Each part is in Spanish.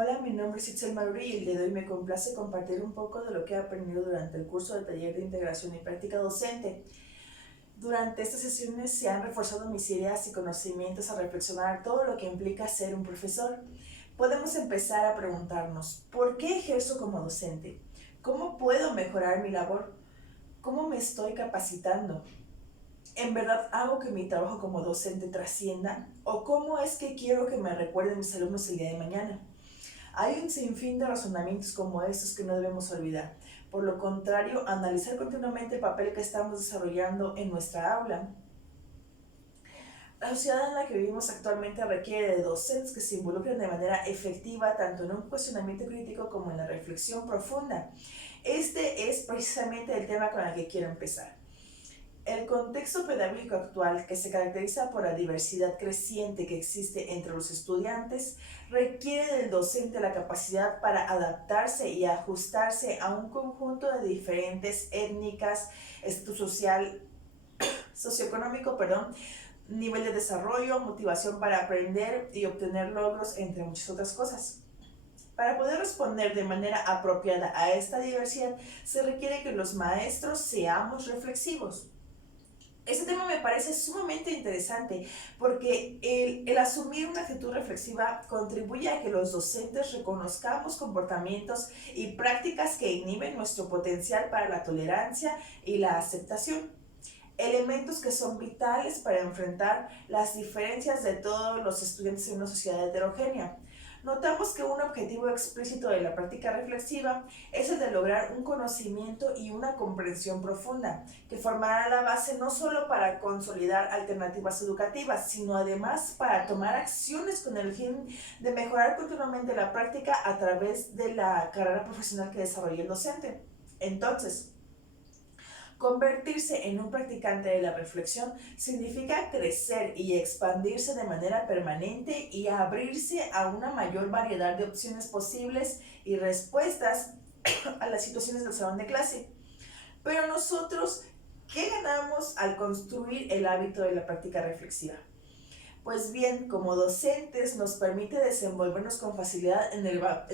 Hola, mi nombre es Itzel Mauri y el día de hoy me complace compartir un poco de lo que he aprendido durante el curso de taller de integración y práctica docente. Durante estas sesiones se han reforzado mis ideas y conocimientos a reflexionar todo lo que implica ser un profesor. Podemos empezar a preguntarnos, ¿por qué ejerzo como docente? ¿Cómo puedo mejorar mi labor? ¿Cómo me estoy capacitando? ¿En verdad hago que mi trabajo como docente trascienda? ¿O cómo es que quiero que me recuerden mis alumnos el día de mañana? Hay un sinfín de razonamientos como estos que no debemos olvidar. Por lo contrario, analizar continuamente el papel que estamos desarrollando en nuestra aula. La sociedad en la que vivimos actualmente requiere de docentes que se involucren de manera efectiva tanto en un cuestionamiento crítico como en la reflexión profunda. Este es precisamente el tema con el que quiero empezar. El contexto pedagógico actual, que se caracteriza por la diversidad creciente que existe entre los estudiantes, requiere del docente la capacidad para adaptarse y ajustarse a un conjunto de diferentes étnicas, estatus social, socioeconómico, nivel de desarrollo, motivación para aprender y obtener logros, entre muchas otras cosas. Para poder responder de manera apropiada a esta diversidad, se requiere que los maestros seamos reflexivos. Este tema me parece sumamente interesante porque el asumir una actitud reflexiva contribuye a que los docentes reconozcamos comportamientos y prácticas que inhiben nuestro potencial para la tolerancia y la aceptación, elementos que son vitales para enfrentar las diferencias de todos los estudiantes en una sociedad heterogénea. Notamos que un objetivo explícito de la práctica reflexiva es el de lograr un conocimiento y una comprensión profunda, que formará la base no solo para consolidar alternativas educativas, sino además para tomar acciones con el fin de mejorar continuamente la práctica a través de la carrera profesional que desarrolla el docente. Entonces, convertirse en un practicante de la reflexión significa crecer y expandirse de manera permanente y abrirse a una mayor variedad de opciones posibles y respuestas a las situaciones del salón de clase. Pero nosotros, ¿qué ganamos al construir el hábito de la práctica reflexiva? Pues bien, como docentes nos permite desenvolvernos con facilidad en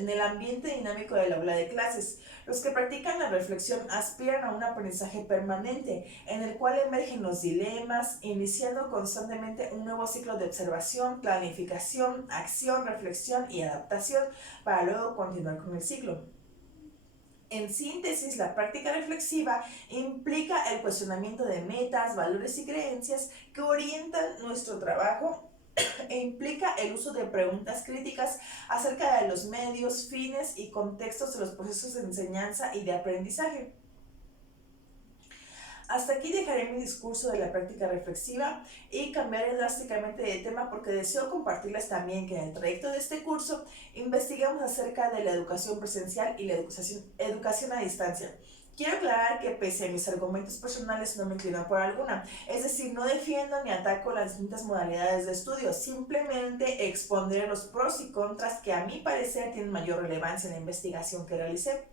el ambiente dinámico del aula de clases. Los que practican la reflexión aspiran a un aprendizaje permanente, en el cual emergen los dilemas, iniciando constantemente un nuevo ciclo de observación, planificación, acción, reflexión y adaptación, para luego continuar con el ciclo. En síntesis, la práctica reflexiva implica el cuestionamiento de metas, valores y creencias que orientan nuestro trabajo e implica el uso de preguntas críticas acerca de los medios, fines y contextos de los procesos de enseñanza y de aprendizaje. Hasta aquí dejaré mi discurso de la práctica reflexiva y cambiaré drásticamente de tema porque deseo compartirles también que en el trayecto de este curso investigamos acerca de la educación presencial y la educación a distancia. Quiero aclarar que pese a mis argumentos personales no me inclino por alguna, es decir, no defiendo ni ataco las distintas modalidades de estudio, simplemente expondré los pros y contras que a mi parecer tienen mayor relevancia en la investigación que realicé.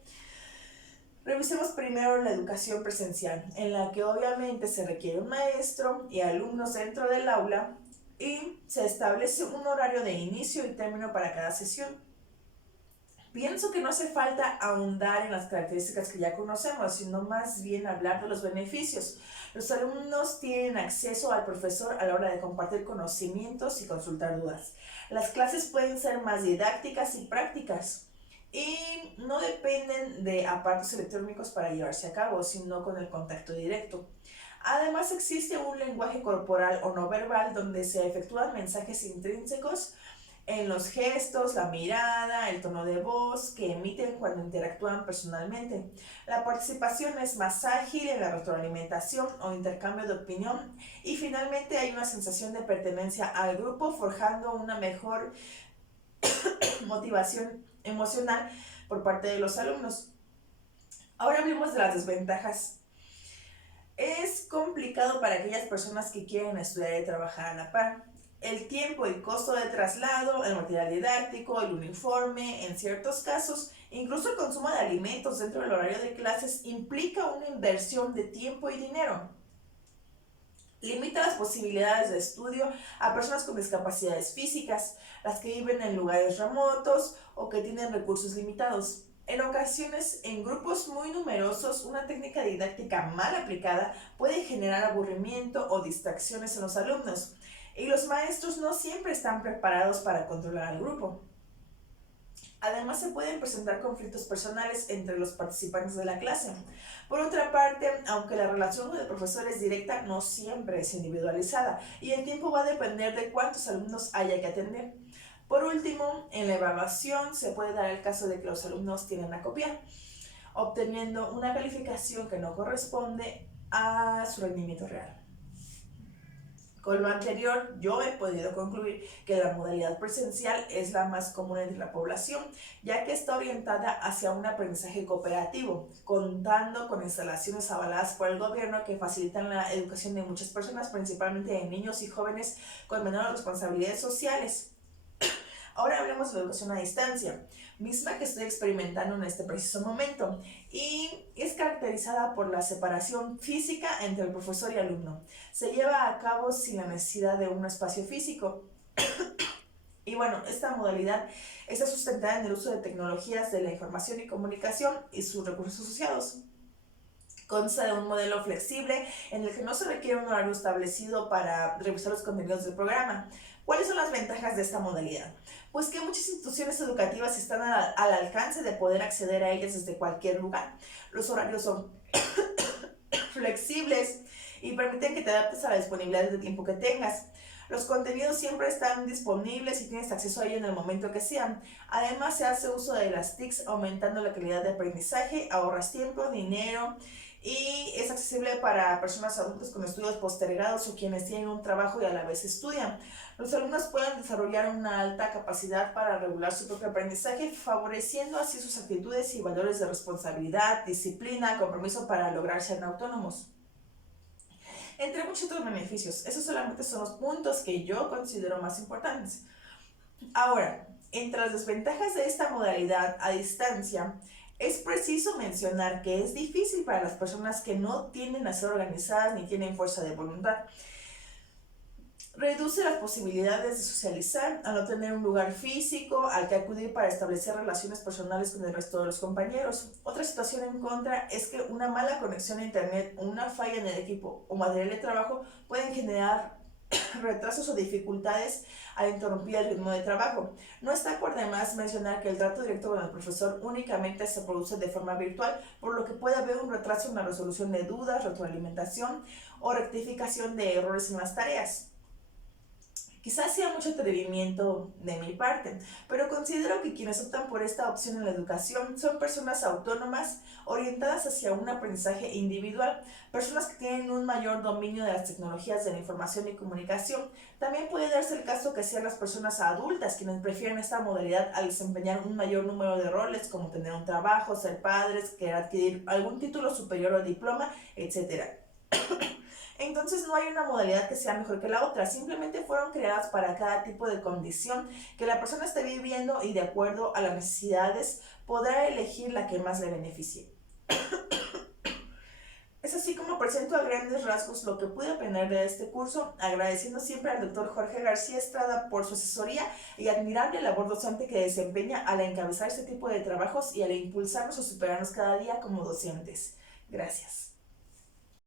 Revisemos primero la educación presencial, en la que obviamente se requiere un maestro y alumnos dentro del aula y se establece un horario de inicio y término para cada sesión. Pienso que no hace falta ahondar en las características que ya conocemos, sino más bien hablar de los beneficios. Los alumnos tienen acceso al profesor a la hora de compartir conocimientos y consultar dudas. Las clases pueden ser más didácticas y prácticas y no dependen de aparatos electrónicos para llevarse a cabo, sino con el contacto directo. Además existe un lenguaje corporal o no verbal donde se efectúan mensajes intrínsecos en los gestos, la mirada, el tono de voz que emiten cuando interactúan personalmente. La participación es más ágil en la retroalimentación o intercambio de opinión y finalmente hay una sensación de pertenencia al grupo forjando una mejor motivación emocional por parte de los alumnos. Ahora hablemos de las desventajas. Es complicado para aquellas personas que quieren estudiar y trabajar a la par. El tiempo y costo de traslado, el material didáctico, el uniforme, en ciertos casos, incluso el consumo de alimentos dentro del horario de clases implica una inversión de tiempo y dinero. Limita las posibilidades de estudio a personas con discapacidades físicas, las que viven en lugares remotos o que tienen recursos limitados. En ocasiones, en grupos muy numerosos, una técnica didáctica mal aplicada puede generar aburrimiento o distracciones en los alumnos, y los maestros no siempre están preparados para controlar al grupo. Además, se pueden presentar conflictos personales entre los participantes de la clase. Por otra parte, aunque la relación con el profesor es directa, no siempre es individualizada y el tiempo va a depender de cuántos alumnos haya que atender. Por último, en la evaluación se puede dar el caso de que los alumnos tienden a copiar, obteniendo una calificación que no corresponde a su rendimiento real. Con lo anterior, yo he podido concluir que la modalidad presencial es la más común entre la población, ya que está orientada hacia un aprendizaje cooperativo, contando con instalaciones avaladas por el gobierno que facilitan la educación de muchas personas, principalmente de niños y jóvenes con menores responsabilidades sociales. Ahora hablemos de la educación a distancia, misma que estoy experimentando en este preciso momento, y es caracterizada por la separación física entre el profesor y alumno. Se lleva a cabo sin la necesidad de un espacio físico. Y bueno, esta modalidad está sustentada en el uso de tecnologías de la información y comunicación y sus recursos asociados. Consta de un modelo flexible en el que no se requiere un horario establecido para revisar los contenidos del programa. ¿Cuáles son las ventajas de esta modalidad? Pues que muchas instituciones educativas están al alcance de poder acceder a ellas desde cualquier lugar. Los horarios son flexibles y permiten que te adaptes a la disponibilidad de tiempo que tengas. Los contenidos siempre están disponibles y tienes acceso a ellos en el momento que sean. Además, se hace uso de las TICs, aumentando la calidad de aprendizaje, ahorras tiempo, dinero, y es accesible para personas adultas con estudios postergados o quienes tienen un trabajo y a la vez estudian. Los alumnos pueden desarrollar una alta capacidad para regular su propio aprendizaje, favoreciendo así sus actitudes y valores de responsabilidad, disciplina, compromiso para lograr ser autónomos, entre muchos otros beneficios. Esos solamente son los puntos que yo considero más importantes. Ahora, entre las desventajas de esta modalidad a distancia, es preciso mencionar que es difícil para las personas que no tienden a ser organizadas ni tienen fuerza de voluntad. Reduce las posibilidades de socializar al no tener un lugar físico al que acudir para establecer relaciones personales con el resto de los compañeros. Otra situación en contra es que una mala conexión a internet o una falla en el equipo o material de trabajo pueden generar retrasos o dificultades al interrumpir el ritmo de trabajo. No está por demás mencionar que el trato directo con el profesor únicamente se produce de forma virtual, por lo que puede haber un retraso en la resolución de dudas, retroalimentación o rectificación de errores en las tareas. Quizás sea mucho atrevimiento de mi parte, pero considero que quienes optan por esta opción en la educación son personas autónomas, orientadas hacia un aprendizaje individual, personas que tienen un mayor dominio de las tecnologías de la información y comunicación. También puede darse el caso que sean las personas adultas quienes prefieren esta modalidad al desempeñar un mayor número de roles, como tener un trabajo, ser padres, querer adquirir algún título superior o diploma, etc. Entonces no hay una modalidad que sea mejor que la otra, simplemente fueron creadas para cada tipo de condición que la persona esté viviendo y de acuerdo a las necesidades podrá elegir la que más le beneficie. Es así como presento a grandes rasgos lo que pude aprender de este curso, agradeciendo siempre al Dr. Jorge García Estrada por su asesoría y admirable labor docente que desempeña al encabezar este tipo de trabajos y al impulsarnos a superarnos cada día como docentes. Gracias.